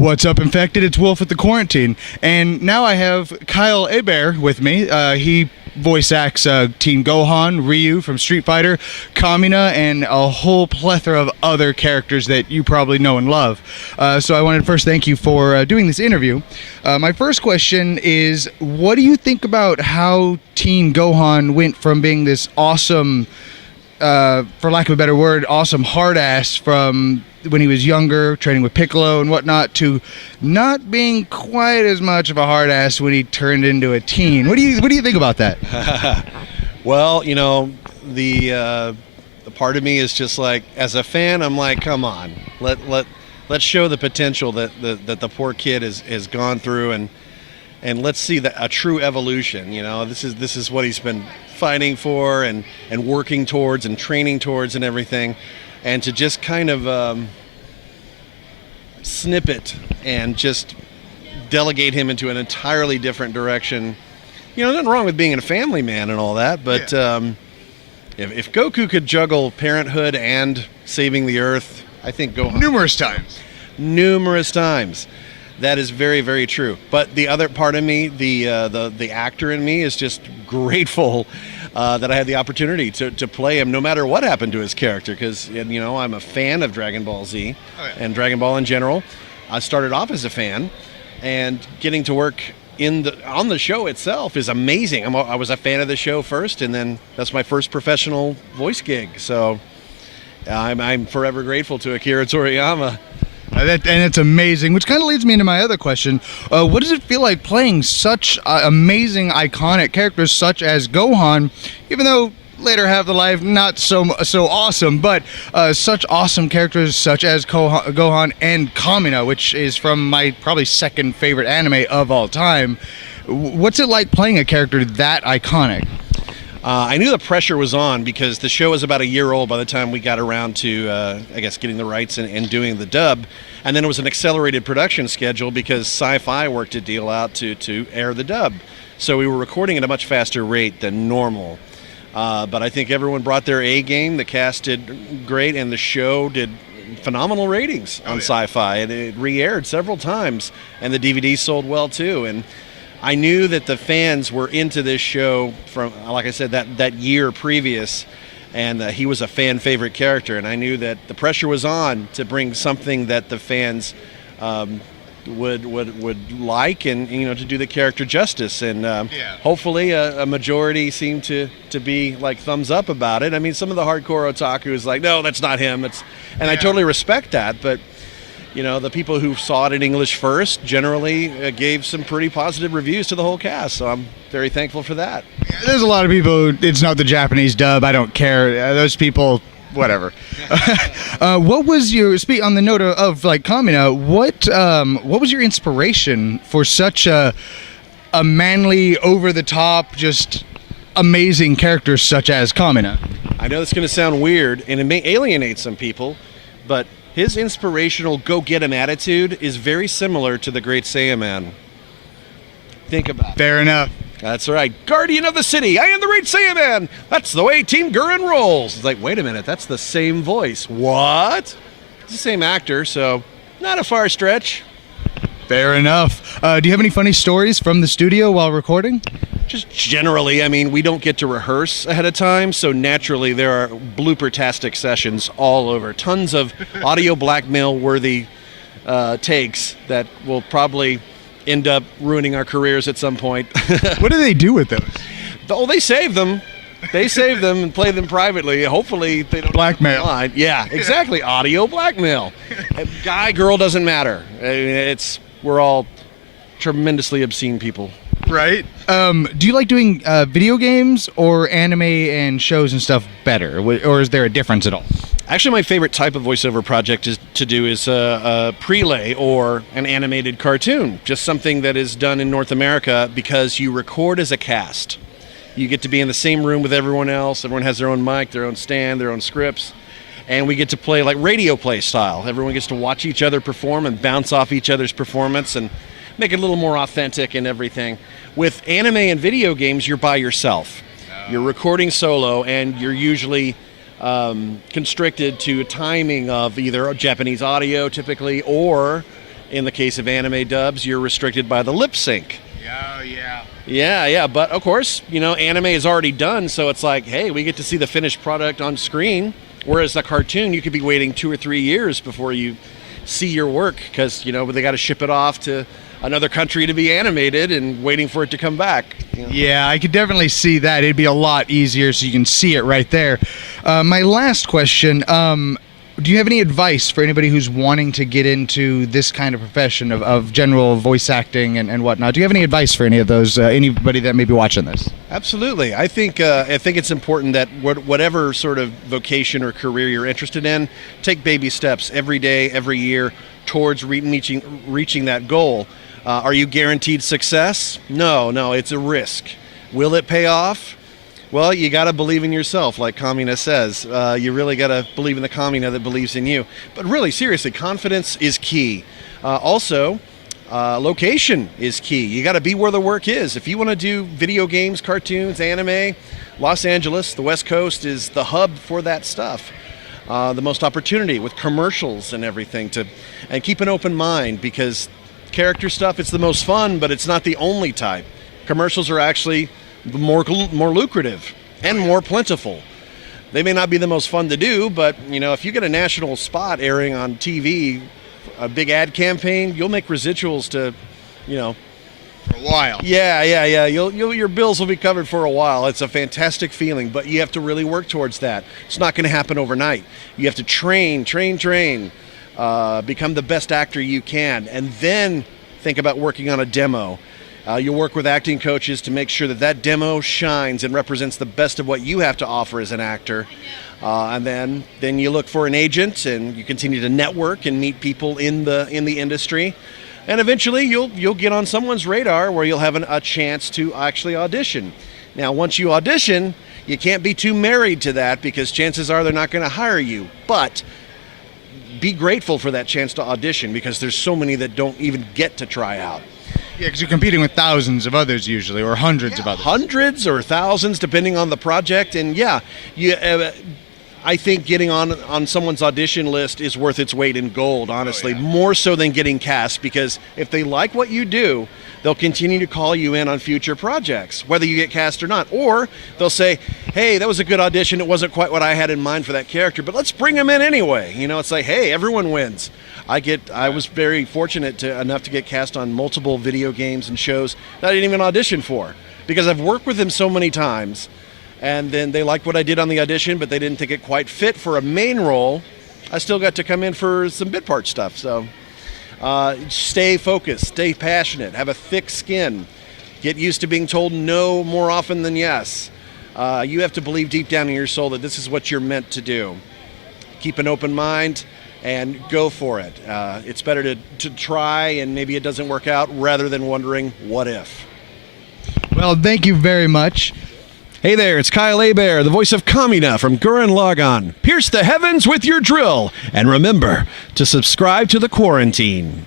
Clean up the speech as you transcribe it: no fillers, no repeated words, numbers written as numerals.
What's up, Infected? It's Wolf at the Quarantine. And now I have Kyle Hebert with me. He voice acts Teen Gohan, Ryu from Street Fighter, Kamina, and a whole plethora of other characters that you probably know and love. So I wanted to first thank you for doing this interview. My first question is, what do you think about how Teen Gohan went from being this awesome, for lack of a better word, awesome hard-ass from when he was younger, training with Piccolo and whatnot, to not being quite as much of a hard-ass when he turned into a teen? What do you think about that? Well, you know, the part of me is just like, as a fan, I'm like, come on, let's show the potential that the poor kid has gone through, and let's see a true evolution. You know, this is what he's been fighting for and working towards and training towards and everything. And to just kind of snip it and just delegate him into an entirely different direction. You know, nothing wrong with being a family man and all that, but if Goku could juggle parenthood and saving the Earth, I think Gohan... Numerous times. That is very, very true. But the other part of me, the actor in me, is just grateful that I had the opportunity to play him, no matter what happened to his character. Because, you know, I'm a fan of Dragon Ball Z and Dragon Ball in general. I started off as a fan, and getting to work on the show itself is amazing. I was a fan of the show first, and then that's my first professional voice gig. So I'm forever grateful to Akira Toriyama. And it's amazing, which kind of leads me into my other question. What does it feel like playing such amazing, iconic characters such as Gohan, even though later half of the life not so awesome, but such awesome characters such as Gohan and Kamina, which is from my probably second favorite anime of all time. What's it like playing a character that iconic? I knew the pressure was on because the show was about a year old by the time we got around to, I guess, getting the rights and doing the dub. And then it was an accelerated production schedule because Sci-Fi worked a deal out to air the dub. So we were recording at a much faster rate than normal. But I think everyone brought their A game. The cast did great, and the show did phenomenal ratings on Sci-Fi. And it re-aired several times, and the DVD sold well too. And I knew that the fans were into this show from, like I said, that year previous, and he was a fan favorite character, and I knew that the pressure was on to bring something that the fans would like, and you know, to do the character justice. And hopefully a majority seemed to be like thumbs up about it. I mean, some of the hardcore otaku is like, no, that's not him. I totally respect that, but you know, the people who saw it in English first generally gave some pretty positive reviews to the whole cast, so I'm very thankful for that. There's a lot of people, it's not the Japanese dub, I don't care. Those people, whatever. What was your, on the note of like Kamina, what was your inspiration for such a manly, over-the-top, just amazing character such as Kamina? I know it's going to sound weird, and it may alienate some people, but his inspirational go-get-'em attitude is very similar to the Great Saiyaman. Think about it. Fair enough. That's right. Guardian of the city, I am the Great Saiyaman. That's the way Team Gurren rolls. It's like, wait a minute, that's the same voice. What? It's the same actor, so not a far stretch. Fair enough. Do you have any funny stories from the studio while recording? Just generally, I mean, we don't get to rehearse ahead of time, so naturally there are blooper-tastic sessions all over. Tons of audio blackmail-worthy takes that will probably end up ruining our careers at some point. What do they do with those? Oh, they save them. They save them and play them privately. Hopefully they don't blackmail. Yeah, exactly. Audio blackmail. Guy, girl, doesn't matter. We're all tremendously obscene people. Right. Do you like doing video games or anime and shows and stuff better, or is there a difference at all? Actually, my favorite type of voiceover project is a prelay or an animated cartoon, just something that is done in North America because you record as a cast. You get to be in the same room with everyone else. Everyone has their own mic, their own stand, their own scripts. And we get to play like radio play style. Everyone gets to watch each other perform and bounce off each other's performance and make it a little more authentic and everything. With anime and video games, you're by yourself. You're recording solo, and you're usually constricted to timing of either Japanese audio typically, or In the case of anime dubs, you're restricted by the lip sync. Oh, yeah. Yeah, but of course, anime is already done, so it's like, hey, we get to see the finished product on screen, whereas the cartoon, you could be waiting 2 or 3 years before you see your work, because, they got to ship it off to another country to be animated and waiting for it to come back. Yeah, I could definitely see that. It'd be a lot easier so you can see it right there. My last question, do you have any advice for anybody who's wanting to get into this kind of profession of general voice acting and whatnot? Do you have any advice for any of those, anybody that may be watching this? Absolutely. I think it's important that whatever sort of vocation or career you're interested in, take baby steps every day, every year towards reaching that goal. Are you guaranteed success? No, it's a risk. Will it pay off? Well, you got to believe in yourself, like Kamina says. You really got to believe in the Kamina that believes in you. But really, seriously, confidence is key. Also, location is key. You got to be where the work is. If you want to do video games, cartoons, anime, Los Angeles, the West Coast is the hub for that stuff. The most opportunity with commercials and everything. And keep an open mind, because character stuff, it's the most fun, but it's not the only type. Commercials are actually more lucrative and more plentiful. They may not be the most fun to do, but if you get a national spot airing on TV, a big ad campaign, you'll make residuals to, For a while. Yeah. Your bills will be covered for a while. It's a fantastic feeling, but you have to really work towards that. It's not going to happen overnight. You have to train, become the best actor you can, and then think about working on a demo. You'll work with acting coaches to make sure that demo shines and represents the best of what you have to offer as an actor. And then you look for an agent, and you continue to network and meet people in the industry. And eventually you'll get on someone's radar where you'll have a chance to actually audition. Now, once you audition, you can't be too married to that, because chances are they're not going to hire you. But be grateful for that chance to audition, because there's so many that don't even get to try out. Yeah, because you're competing with thousands of others usually, or hundreds of others. Hundreds or thousands, depending on the project. And I think getting on someone's audition list is worth its weight in gold, honestly, more so than getting cast, because if they like what you do, they'll continue to call you in on future projects, whether you get cast or not. Or they'll say, hey, that was a good audition. It wasn't quite what I had in mind for that character, but let's bring him in anyway. It's like, hey, everyone wins. I was very fortunate enough to get cast on multiple video games and shows that I didn't even audition for, because I've worked with them so many times, and then they liked what I did on the audition, but they didn't think it quite fit for a main role. I still got to come in for some bit part stuff. So stay focused, stay passionate, have a thick skin, get used to being told no more often than yes. You have to believe deep down in your soul that this is what you're meant to do. Keep an open mind and go for it. It's better to try, and maybe it doesn't work out, rather than wondering what if. Well, thank you very much. Hey there, it's Kyle Hebert, the voice of Kamina from Gurren Lagann. Pierce the heavens with your drill, and remember to subscribe to The Quarantine.